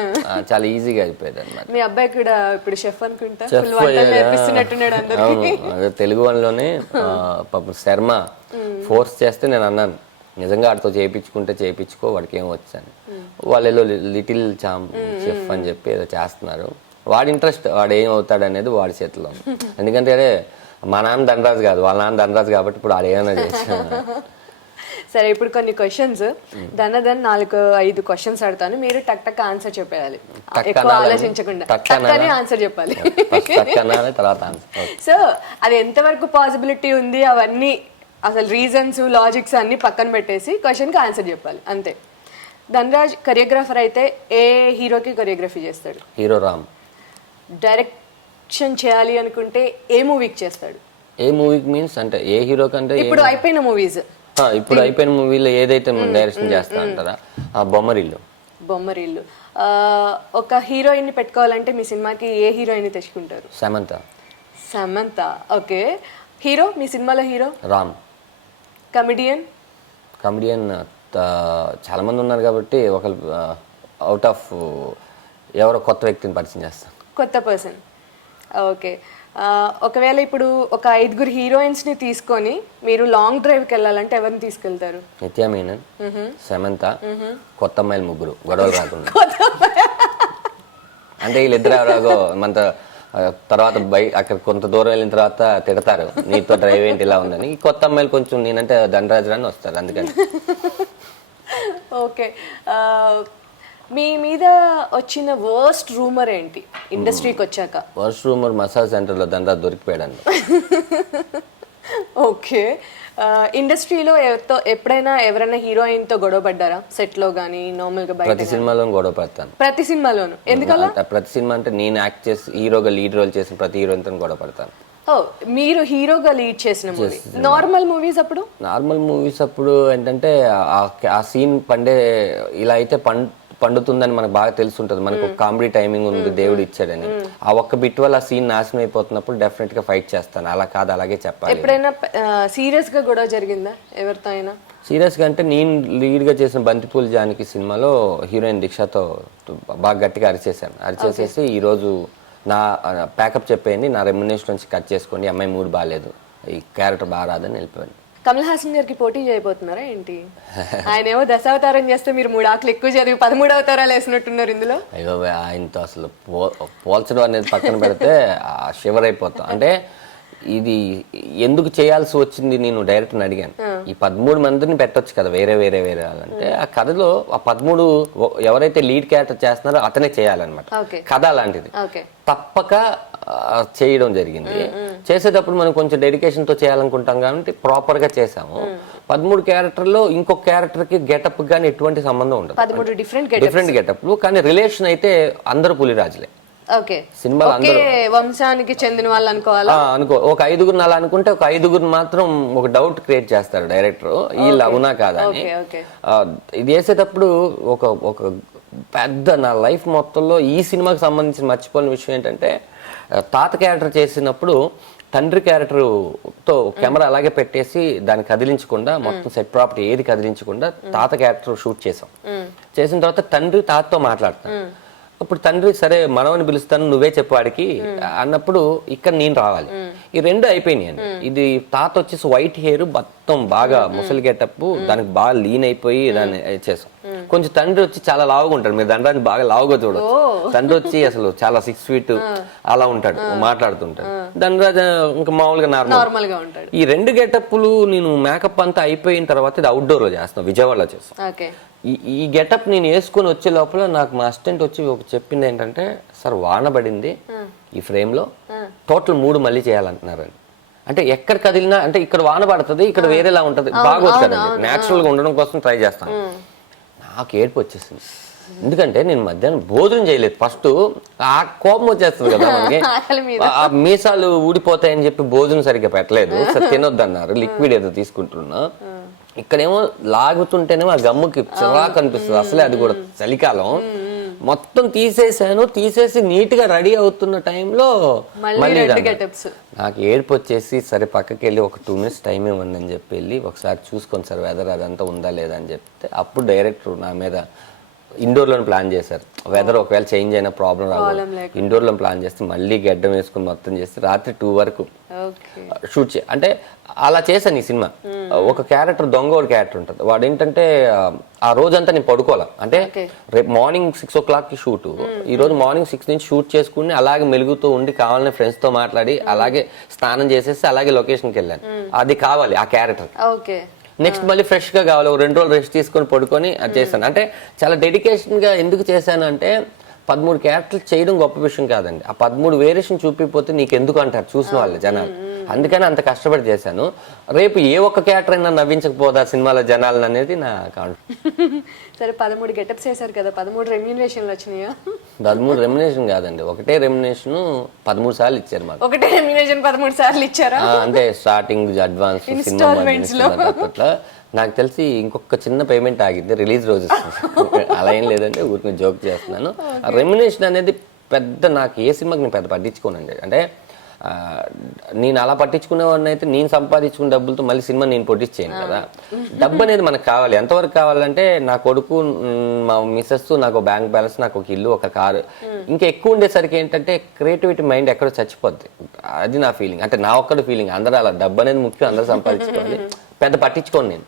చాలా ఈజీగా అయిపోయేది అనమాట. మీ అబ్బాయి కూడా ఇప్పుడు షెఫ్ అనుకుంటా, అదే తెలుగు వాళ్ళలోనే పాపం శర్మ ఫోర్స్ చేస్తే నేను అన్నాను నిజంగా వాడితో చేయించుకో వాడికి ఏం వచ్చాను. వాళ్ళు ఏదో లిటిల్ చాంప్ చెఫ్ అని చెప్పి ఏదో చేస్తున్నారు. వాడి ఇంట్రెస్ట్, వాడు ఏం అవుతాడు అనేది వాడి చేతిలో ఉంది. ఎందుకంటే అదే మా నాన్న ధనరాజు కాదు, వాళ్ళ నాన్న ధనరాజు కాబట్టి ఇప్పుడు వాడు ఏమైనా చేసి. సరే, ఇప్పుడు కొన్ని క్వశ్చన్స్ దాని 4-5 క్వశ్చన్స్ అడతాను, మీరు టక్ టక్ ఆన్సర్ చెప్పేయాలి, ఎక్కువ ఆలోచించకుండా టక్కనే ఆన్సర్ చెప్పాలి. సో అది ఎంతవరకు పాసిబిలిటీ ఉంది అవన్నీ అసలు రీజన్స్ లాజిక్స్ అన్ని పక్కన పెట్టేసి క్వశ్చన్కి ఆన్సర్ చెప్పాలి అంతే. ధనరాజ్ కొరియోగ్రాఫర్ అయితే ఏ హీరోకి కొరియోగ్రఫీ చేస్తాడు? హీరో రామ్. డైరెక్షన్ చేయాలి అనుకుంటే ఏ మూవీకి చేస్తాడు? ఏ మూవీకి మీన్స్ అంటే ఏ హీరో కంటే ఇప్పుడు అయిపోయిన మూవీస్, ఇప్పుడు అయిపోయిన మూవీలో ఏదైతే డైరెక్షన్ చేస్తా అంటారా, ఆ బొమ్మరిల్లు. బొమ్మరిల్లు. ఒక హీరోయిన్ ని పెట్టుకోవాలంటే మీ సినిమాకి ఏ హీరోయిన్ తెచ్చుకుంటారు? సమంత. సమంత, ఓకే. హీరో, మీ సినిమాలో హీరో? రామ్. కమిడియన్? కమిడియన్ చాలా మంది ఉన్నారు కాబట్టి ఒక అవుట్ ఆఫ్ ఎవరో కొత్త వ్యక్తిని పరిచయం చేస్తాను. కొత్త పర్సన్, ఓకే. ఒకవేళ ఇప్పుడు ఒక 5 హీరోయిన్స్ ని తీసుకొని మీరు లాంగ్ డ్రైవ్కి వెళ్ళాలంటే ఎవరిని తీసుకెళ్తారు? నిత్యా మీనన్, సమంత, కొత్త అమ్మాయిలు 3 గొడవలు రాకుండా. అంటే వీళ్ళిద్దరు ఎవరాగో మన తర్వాత అక్కడ కొంత దూరం వెళ్ళిన తర్వాత తిడతారు, నీతో డ్రైవ్ ఏంటి ఇలా ఉందని. ఈ కొత్త అమ్మాయిలు కొంచెం నేనంటే ధనరాజు అని వస్తారు, అందుకని. ఓకే. మీ మీద వచ్చిన వర్స్ట్ రూమర్ ఏంటి ఇండస్ట్రీకి వచ్చాక? వర్స్ట్ రూమర్ మసాజ్ సెంటర్లో ధనరాజు దొరికిపోయాడండి. ఓకే. ఇండస్ట్రీలో ఎప్పుడైనా ఎవరైనా హీరోయిన్ తో గొడవ పడ్డారా? సెట్ లో గానీ నార్మల్ గా? ప్రతి సినిమాలో గొడవ పడతాను. ప్రతి సినిమాలోను? ఎందుకలా? ప్రతి సినిమా అంటే నేను యాక్ట్ చేసి హీరోగా లీడ్ రోల్ చేసిన ప్రతి హీరోయిన్ తో గొడవ పడతాను. ఓ, మీరు హీరోగా లీడ్ చేసిన మూవీ. నార్మల్ మూవీస్ అప్పుడు? నార్మల్ మూవీస్ అప్పుడు ఏంటంటే ఆ సీన్ ఇలా అయితే పండుతుందని మనకు బాగా తెలుసుంటది, మనకు కామెడీ టైమింగ్ ఉంది దేవుడు ఇచ్చాడని. ఆ ఒక్క బిట్ వల్ల ఆ సీన్ నాశనం అయిపోతున్నప్పుడు డెఫినెట్ గా ఫైట్ చేస్తాను. అలా కాదు, అలాగే చెప్పాలి. ఎప్పుడైనా సీరియస్ గా గొడవ జరిగిందా ఎవరితో అయినా? సీరియస్ గా అంటే నేను లీడ్ గా చేసిన బంతిపూల్ జానకి సినిమాలో హీరోయిన్ దీక్షతో బాగా గట్టిగా అరిచేసేసి ఈ రోజు నా ప్యాకప్ చెప్పేయండి, నా రెమ్యునేషన్ నుంచి కట్ చేసుకోండి, అమ్మాయి మూడు బాగాలేదు, ఈ క్యారెక్టర్ బాగా రాదని వెళ్ళిపోయాను. కమల్ హాసన్ గారికి పోటీ చేయబోతున్నారా ఏంటి? ఆయన ఏమో 10 అవతారం చేస్తే మీరు 3 ఆకులు ఎక్కువ చదివి 13 అవతారాలు వేసినట్టున్నారు ఇందులో. అయ్యో, ఆయనతో అసలు పోల్చడం అనేది పక్కన పెడితే షివర్ అయిపోతాం. అంటే ఇది ఎందుకు చేయాల్సి వచ్చింది నేను డైరెక్టర్ని అడిగాను. ఈ 13 మందిని పెట్టొచ్చు కదా వేరే వేరే వేరే అంటే, ఆ కథలో ఆ 13 ఎవరైతే లీడ్ క్యారెక్టర్ చేస్తున్నారో అతనే చేయాలన్నమాట. కథ అలాంటిది తప్పక చేయడం జరిగింది. చేసేటప్పుడు మనం కొంచెం డెడికేషన్ తో చేయాలనుకుంటాం కాబట్టి ప్రాపర్ గా చేసాము. 13 క్యారెక్టర్లో ఇంకొక క్యారెక్టర్ కి గెటప్ గానీ ఎటువంటి సంబంధం ఉండదు. 13 డిఫరెంట్ గెటప్లు, కానీ రిలేషన్ అయితే అందరూ పులిరాజులే. సినిమాలు అందరూ వంశానికి చెందిన వాళ్ళు అనుకోవాలా? ఒక 5 అలా అనుకుంటే ఒక 5 మాత్రం ఒక డౌట్ క్రియేట్ చేస్తారు డైరెక్టర్, వీళ్ళు అవునా కాదా అని. ఇది వేసేటప్పుడు ఒక పెద్ద నా లైఫ్ మొత్తంలో ఈ సినిమాకి సంబంధించిన మర్చిపోయిన విషయం ఏంటంటే, తాత క్యారెక్టర్ చేసినప్పుడు తండ్రి క్యారెక్టర్తో కెమెరా అలాగే పెట్టేసి దాన్ని కదిలించకుండా, మొత్తం సెట్ ప్రాపర్టీ ఏది కదిలించకుండా తాత క్యారెక్టర్ షూట్ చేసిన తర్వాత తండ్రి తాతతో మాట్లాడతాను. అప్పుడు తండ్రి సరే మనవని పిలుస్తాను, నువ్వే చెప్పాడికి అన్నప్పుడు ఇక్కడ నేను రావాలి. ఈ 2 అయిపోయినాయి. ఇది తాత వచ్చేసి వైట్ హెయిర్ మొత్తం బాగా ముసలి గెటప్, దానికి బాగా లీన్ అయిపోయి దాన్ని చేసాం. కొంచెం తండ్రి వచ్చి చాలా లావుగా ఉంటాడు, మీరు దండాన్ని బాగా లావుగా చూడొచ్చు. తండ్రి వచ్చి అసలు చాలా 6 feet అలా ఉంటాడు, మాట్లాడుతుంటాడు. దండరాజ ఇంకా మామూలుగా నార్మల్ గా ఉంటాడు. ఈ 2 గెటప్లు నేను మేకప్ అంతా అయిపోయిన తర్వాత ఇది అవుట్డోర్ లో చేస్తాను, విజయవాడలో చేస్తాను. ఈ గెటప్ నేను వేసుకుని వచ్చే లోపల నాకు మా అసిస్టెంట్ వచ్చి చెప్పింది ఏంటంటే, సార్ వాన పడింది ఈ ఫ్రేమ్ లో, టోటల్ 3 మళ్ళీ చేయాలంటున్నారని. అంటే ఎక్కడ కదిలినా అంటే ఇక్కడ వాన పడుతుంది, ఇక్కడ వేరేలా ఉంటది, బాగోదు కదండి, న్యాచురల్ గా ఉండడం కోసం ట్రై చేస్తాను. నాకు ఏడుపు వచ్చేసింది, ఎందుకంటే నేను మధ్యాహ్నం భోజనం చేయలేదు. ఫస్ట్ ఆ కోపం వచ్చేస్తుంది కదా మనకి, ఆ మీసాలు ఊడిపోతాయని చెప్పి భోజనం సరిగ్గా పెట్టలేదు, తినొద్దన్నారు, లిక్విడ్ ఏదో తీసుకుంటున్నా. ఇక్కడేమో లాగుతుంటేనేమో ఆ గమ్ముకి చిరాకు అనిపిస్తుంది, అసలే అది కూడా చలికాలం. మొత్తం తీసేసి నీట్ గా రెడీ అవుతున్న టైంలో మళ్ళీ నాకు ఏడుపు వచ్చేసి, సరే పక్కకి వెళ్ళి ఒక 2 minutes టైం ఇవ్వండి అని చెప్పి వెళ్ళి ఒకసారి చూసుకొని సార్ వెదర్ అదంతా ఉందా లేదా అని చెప్తే, అప్పుడు డైరెక్టర్ నా మీద ఇండోర్లో ప్లాన్ చేశారు. వెదర్ ఒకవేళ చేంజ్ అయినా ప్రాబ్లం రాదు, ఇండోర్లో ప్లాన్ చేస్తే మళ్ళీ గడ్డం వేసుకుని మొత్తం చేస్తే రాత్రి 2 వరకు షూట్ అంటే అలా చేశాను ఈ సినిమా. ఒక క్యారెక్టర్ దొంగ క్యారెక్టర్ ఉంటుంది. వాడు ఏంటంటే ఆ రోజంతా నేను పడుకోవాలి అంటే రేపు మార్నింగ్ 6 o'clock షూట్, ఈ రోజు మార్నింగ్ 6 నుంచి షూట్ చేసుకుని అలాగే మెలుగుతూ ఉండి కావాలని ఫ్రెండ్స్ తో మాట్లాడి అలాగే స్నానం చేసేసి అలాగే లొకేషన్కి వెళ్ళాను. అది కావాలి ఆ క్యారెక్టర్. నెక్స్ట్ మళ్ళీ ఫ్రెష్ గా కావాలి, 2 రోజులు రెస్ట్ తీసుకొని పడుకొని అది చేశాను. అంటే చాలా డెడికేషన్ గా ఎందుకు చేశాను అంటే 13 క్యారెక్టర్లు చేయడం గొప్ప విషయం కాదండి. ఆ 13 వేరియేషన్ చూపిపోతే నీకు ఎందుకు అంటారు చూసిన వాళ్ళు జనాలు. అందుకని అంత కష్టపడి చేశాను. రేపు ఏ ఒక్క క్యారెక్టర్ అయినా నవ్వించకపోదా సినిమాలో జనాలను అనేది నా కాన్ఫిడెన్స్. సరే 13 గెటప్స్ చేశారు కదా, 13 రెమ్యునరేషన్లు వచ్చినాయా? 13 రెమ్యునరేషన్ కాదండి, ఒకటే రెమ్యునరేషన్ 13 సార్లు ఇచ్చారు మాకు. ఒకటే రెమ్యునరేషన్ 13 సార్లు ఇచ్చారా? అంటే స్టార్టింగ్ అడ్వాన్స్ సినిమా నాకు తెలిసి ఇంకొక చిన్న పేమెంట్ ఆగింది రిలీజ్ రోజు. అలా ఏం లేదంటే ఊరికి జోక్ చేస్తున్నాను. రెమ్యునరేషన్ అనేది పెద్ద నాకు ఏ సినిమాకి నేను పెద్ద పట్టించుకోనండి. అంటే నేను అలా పట్టించుకునేవాడిని అయితే నేను సంపాదించుకున్న డబ్బులతో మళ్ళీ సినిమా నేను పొట్టించేయను కదా. డబ్బు అనేది మనకు కావాలి. ఎంతవరకు కావాలంటే నా కొడుకు, మా మిస్సెస్, నాకు బ్యాంక్ బ్యాలెన్స్, నాకు ఒక ఇల్లు, ఒక కారు. ఇంకా ఎక్కువ ఉండేసరికి ఏంటంటే క్రియేటివిటీ మైండ్ ఎక్కడో చచ్చిపోద్ది. అది నా ఫీలింగ్. అంటే నా ఒక్కడి ఫీలింగ్. అందరూ అలా డబ్బు అనేది ముఖ్యం, అందరూ సంపాదించుకోవాలి, పెద్ద పట్టించుకోను నేను.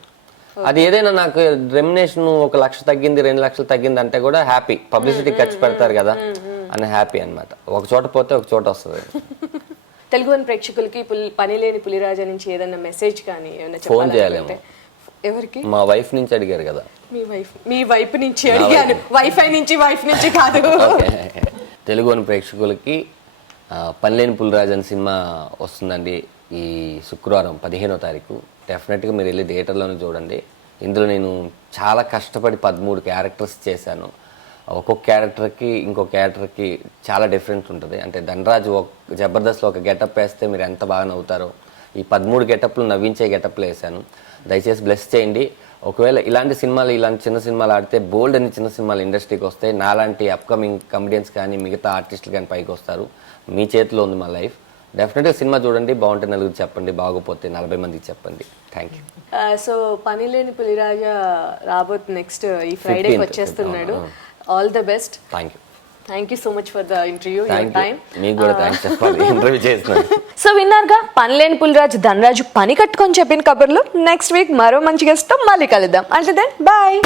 అది ఏదైనా నాకు రెమ్యునరేషన్ 1 లక్ష తగ్గింది, 2 లక్షలు తగ్గింది అంటే కూడా హ్యాపీ. పబ్లిసిటీ ఖర్చు పెడతారు కదా అని హ్యాపీ అనమాట. ఒక చోట పోతే ఒక చోట వస్తుంది. తెలుగు ప్రేక్షకులకి పనిలేని పులిరాజా నుంచి ఏదైనా మెసేజ్ కానీ ఏమైనా ఫోన్ చేయాలేమో. ఎవరికి? మా వైఫ్ నుంచి అడిగారు కదా. మీ వైఫ్ నుంచి అడిగాను, వైఫై నుంచి వైఫ్ నుంచి కాదు. తెలుగు ప్రేక్షకులకి పనిలేని పులిరాజా అనే సినిమా వస్తుందండి ఈ శుక్రవారం 15వ తారీఖు. డెఫినెట్గా మీరు వెళ్ళి థియేటర్లోనే చూడండి. ఇందులో నేను చాలా కష్టపడి 13 క్యారెక్టర్స్ చేశాను. ఒక్కొక్క క్యారెక్టర్కి ఇంకొక క్యారెక్టర్కి చాలా డిఫరెంట్ ఉంటుంది. అంటే ధనరాజు జబర్దస్త్లో ఒక గెటప్ వేస్తే మీరు ఎంత బాగా నవ్వుతారో, ఈ 13 గెటప్లు నవ్వించే గెటప్లు వేసాను. దయచేసి బ్లెస్ చేయండి. ఒకవేళ ఇలాంటి సినిమాలు, ఇలాంటి చిన్న సినిమాలు ఆడితే బోల్డ్ అని చిన్న సినిమాలు ఇండస్ట్రీకి వస్తాయి. నాలాంటి అప్కమింగ్ కమెడియన్స్ కానీ మిగతా ఆర్టిస్టులు కానీ పైకి వస్తారు. మీ చేతిలో ఉంది మా లైఫ్. డెఫినెట్గా సినిమా చూడండి. బాగుంటే నలుగురు చెప్పండి, బాగోపోతే 40 మందికి చెప్పండి. Thank you. So పనిలేని Puliraja రాబోతు next ఈ ఫ్రైడేకి వచ్చేస్తున్నాడు. All the best. Thank you so much for the interview. మీకు కూడా థ్యాంక్స్ చెప్పాలి, ఇంటర్వ్యూ చేస్తున్నాను. సో విన్నారుగా, పనిలేని పులిరాజు ధనరాజు పని కట్టుకొని చెప్పిన కబుర్లు. నెక్స్ట్ వీక్ మరో మంచి గెస్ట్ తో మళ్ళీ కలుద్దాం. అంటే దెన్ బాయ్.